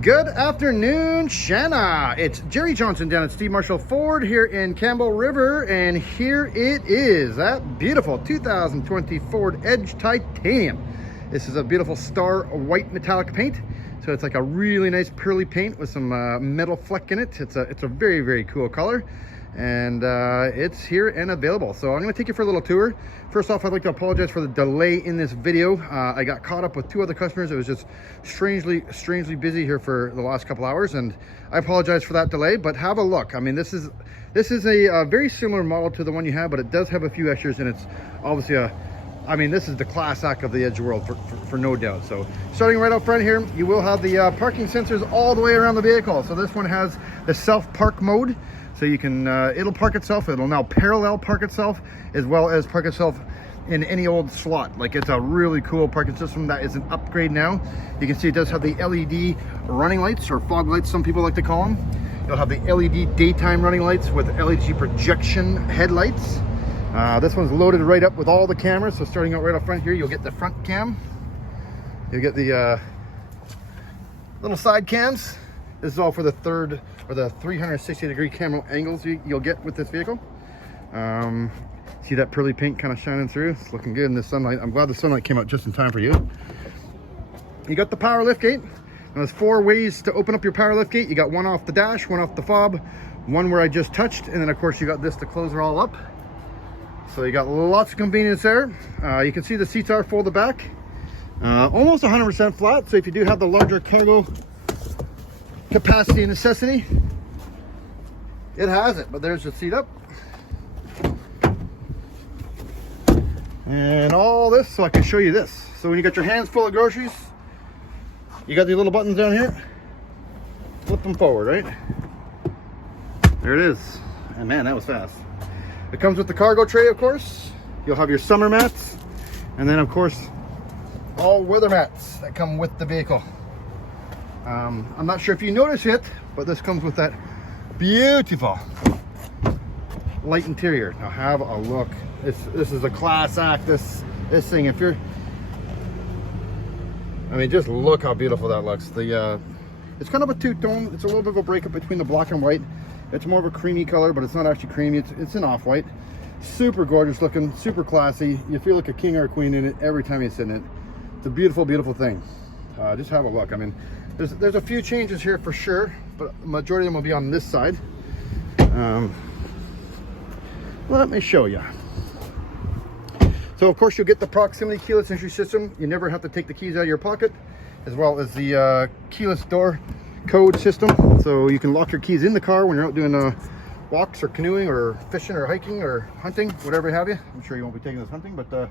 Good afternoon, Shanna. It's Jerry Johnson down at Steve Marshall Ford here in Campbell River, and here it is, that beautiful 2020 Ford Edge Titanium. This is a beautiful star white metallic paint, so it's like a really nice pearly paint with some metal fleck in it. It's a very, very cool color, and it's here and available. So I'm going to take you for a little tour. First off, I'd like to apologize for the delay in this video. I got caught up with two other customers. It was just strangely busy here for the last couple hours, and I apologize for that delay. But have a look. I mean, this is a very similar model to the one you have, but it does have a few extras, and it's obviously I mean, this is the class act of the Edge world for no doubt. So starting right up front here, you will have the parking sensors all the way around the vehicle. So this one has the self-park mode. So you can, it'll park itself. It'll now parallel park itself, as well as park itself in any old slot. Like, it's a really cool parking system that is an upgrade now. You can see it does have the LED running lights, or fog lights, some people like to call them. You'll have the LED daytime running lights with LED projection headlights. This one's loaded right up with all the cameras. So starting out right up front here, you'll get the front cam. You'll get the little side cams. This is all for the third or the 360-degree camera angles you'll get with this vehicle. See that pearly paint kind of shining through? It's looking good in the sunlight. I'm glad the sunlight came out just in time for you. You got the power lift gate. Now, there's four ways to open up your power lift gate. You got one off the dash, one off the fob, one where I just touched, and then of course you got this to close it all up. So you got lots of convenience there. You can see the seats are folded back. Almost 100% flat. So if you do have the larger cargo capacity and necessity, it has it. But there's the seat up. And all this, so I can show you this. So when you got your hands full of groceries, you got these little buttons down here. Flip them forward, right? There it is. And man, that was fast. It comes with the cargo tray, of course. You'll have your summer mats, and then of course all weather mats that come with the vehicle. I'm not sure if you notice it, but this comes with that beautiful light interior. Now have a look. This is a class act. This thing, if you're, I mean, just look how beautiful that looks. It's kind of a two-tone. It's a little bit of a breakup between the black and white. It's more of a creamy color, but it's not actually creamy. It's an off-white. Super gorgeous looking, super classy. You feel like a king or a queen in it every time you sit in it. It's a beautiful, beautiful thing. Just have a look. I mean, there's a few changes here for sure, but the majority of them will be on this side. Let me show you. So of course you'll get the proximity keyless entry system. You never have to take the keys out of your pocket, as well as the keyless door code system. So you can lock your keys in the car when you're out doing walks or canoeing or fishing or hiking or hunting, whatever have you. I'm sure you won't be taking this hunting, but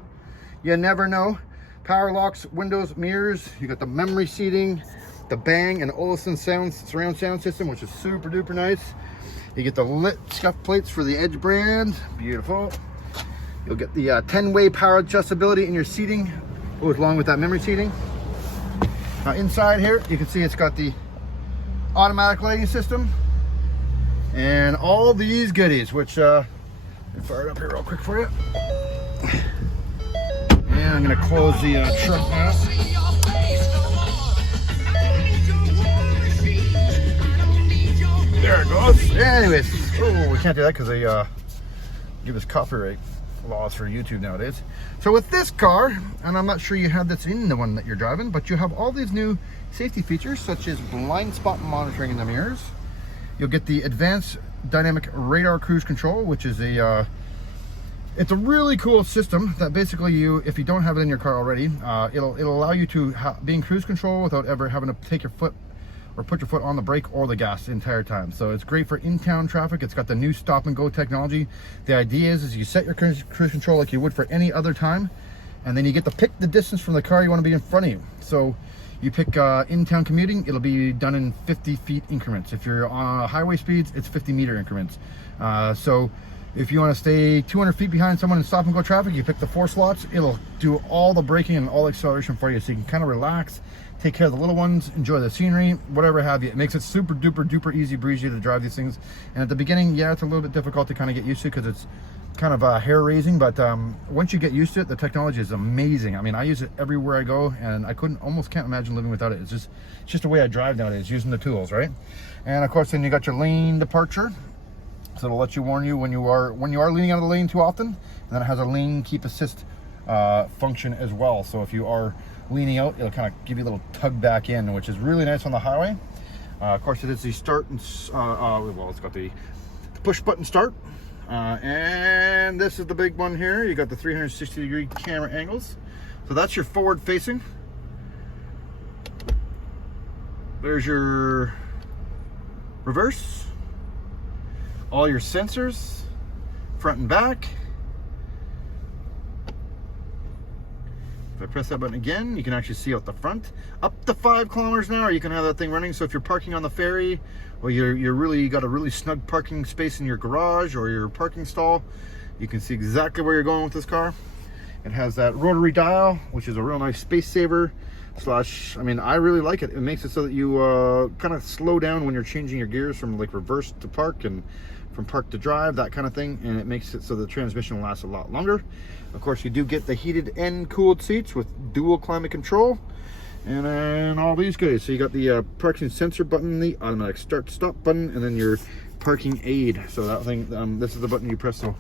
you never know. Power locks, windows, mirrors. You got the memory seating, the Bang and Olufsen surround sound system, which is super duper nice. You get the lit scuff plates for the Edge brand. Beautiful. You'll get the 10-way power adjustability in your seating, goes along with that memory seating. Now inside here, you can see it's got the automatic lighting system and all these goodies, which let me fire it up here real quick for you. And I'm going to close the trunk now. There it goes. Anyways, oh, we can't do that because they give us copyright laws for YouTube nowadays. So with this car, and I'm not sure you have this in the one that you're driving, but you have all these new safety features such as blind spot monitoring in the mirrors. You'll get the advanced dynamic radar cruise control, which is it's a really cool system that basically if you don't have it in your car already, it'll allow you to be in cruise control without ever having to take your foot or put your foot on the brake or the gas the entire time. So it's great for in-town traffic. It's got the new stop and go technology. The idea is you set your cruise control like you would for any other time, and then you get to pick the distance from the car you want to be in front of you. So you pick in-town commuting, it'll be done in 50 feet increments. If you're on highway speeds, it's 50-meter increments. So if you want to stay 200 feet behind someone in stop and go traffic, you pick the 4 slots. It'll do all the braking and all the acceleration for you, so you can kind of relax, take care of the little ones, enjoy the scenery, whatever have you. It makes it super duper duper easy breezy to drive these things. And at the beginning, yeah, it's a little bit difficult to kind of get used to because it's kind of hair raising, but once you get used to it, the technology is amazing. I mean, I use it everywhere I go, and I almost can't imagine living without it. It's just the way I drive nowadays, using the tools, right? And of course, then you got your lane departure, so it'll let you warn you when you are leaning out of the lane too often. And then it has a lane keep assist function as well. So if you are leaning out, it'll kind of give you a little tug back in, which is really nice on the highway. Of course, it is the start and well, it's got the push button start. And this is the big one here. You got the 360-degree camera angles. So that's your forward facing. There's your reverse. All your sensors, front and back. If I press that button again, you can actually see out the front. Up to 5 kilometers an hour, you can have that thing running. So if you're parking on the ferry, or you got a really snug parking space in your garage or your parking stall, you can see exactly where you're going with this car. It has that rotary dial, which is a real nice space saver. I mean, I really like it. It makes it so that you kind of slow down when you're changing your gears from like reverse to park and from park to drive, that kind of thing. And it makes it so the transmission will last a lot longer. Of course, you do get the heated and cooled seats with dual climate control. And then all these guys. So you got the parking sensor button, the automatic start stop button, and then your parking aid. So that thing, this is the button you press so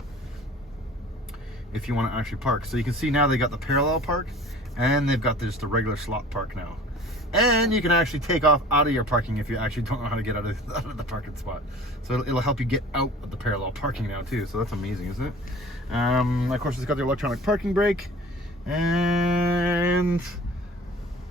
if you want to actually park. So you can see now they got the parallel park, and they've got the regular slot park now. And you can actually take off out of your parking if you actually don't know how to get out of the parking spot. So it'll help you get out of the parallel parking now too. So that's amazing, isn't it? Of course, it's got the electronic parking brake, and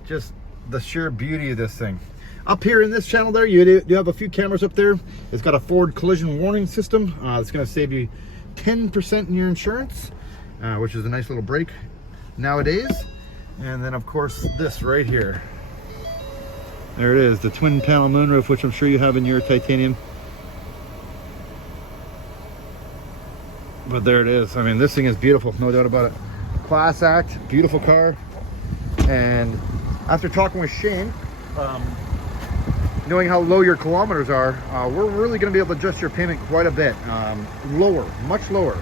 just the sheer beauty of this thing. Up here in this channel there, you do have a few cameras up there. It's got a forward collision warning system. It's going to save you 10% in your insurance, which is a nice little break nowadays. And then of course this right here. There it is, the twin panel moonroof, which I'm sure you have in your titanium. But there it is. I mean, this thing is beautiful, no doubt about it. Class act, beautiful car. And after talking with Shane, knowing how low your kilometers are, we're really going to be able to adjust your payment quite a bit. Lower, much lower.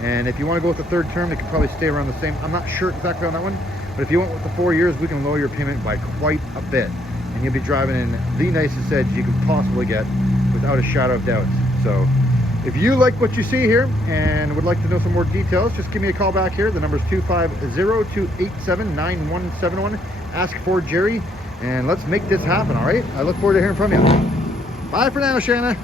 And if you want to go with the third term, it can probably stay around the same. I'm not sure exactly on that one, but if you went with the 4 years, we can lower your payment by quite a bit. And you'll be driving in the nicest Edge you can possibly get without a shadow of doubt. So if you like what you see here and would like to know some more details, just give me a call back here. The number is 250-287-9171. Ask for Jerry, and let's make this happen, all right? I look forward to hearing from you. Bye for now, Shanna.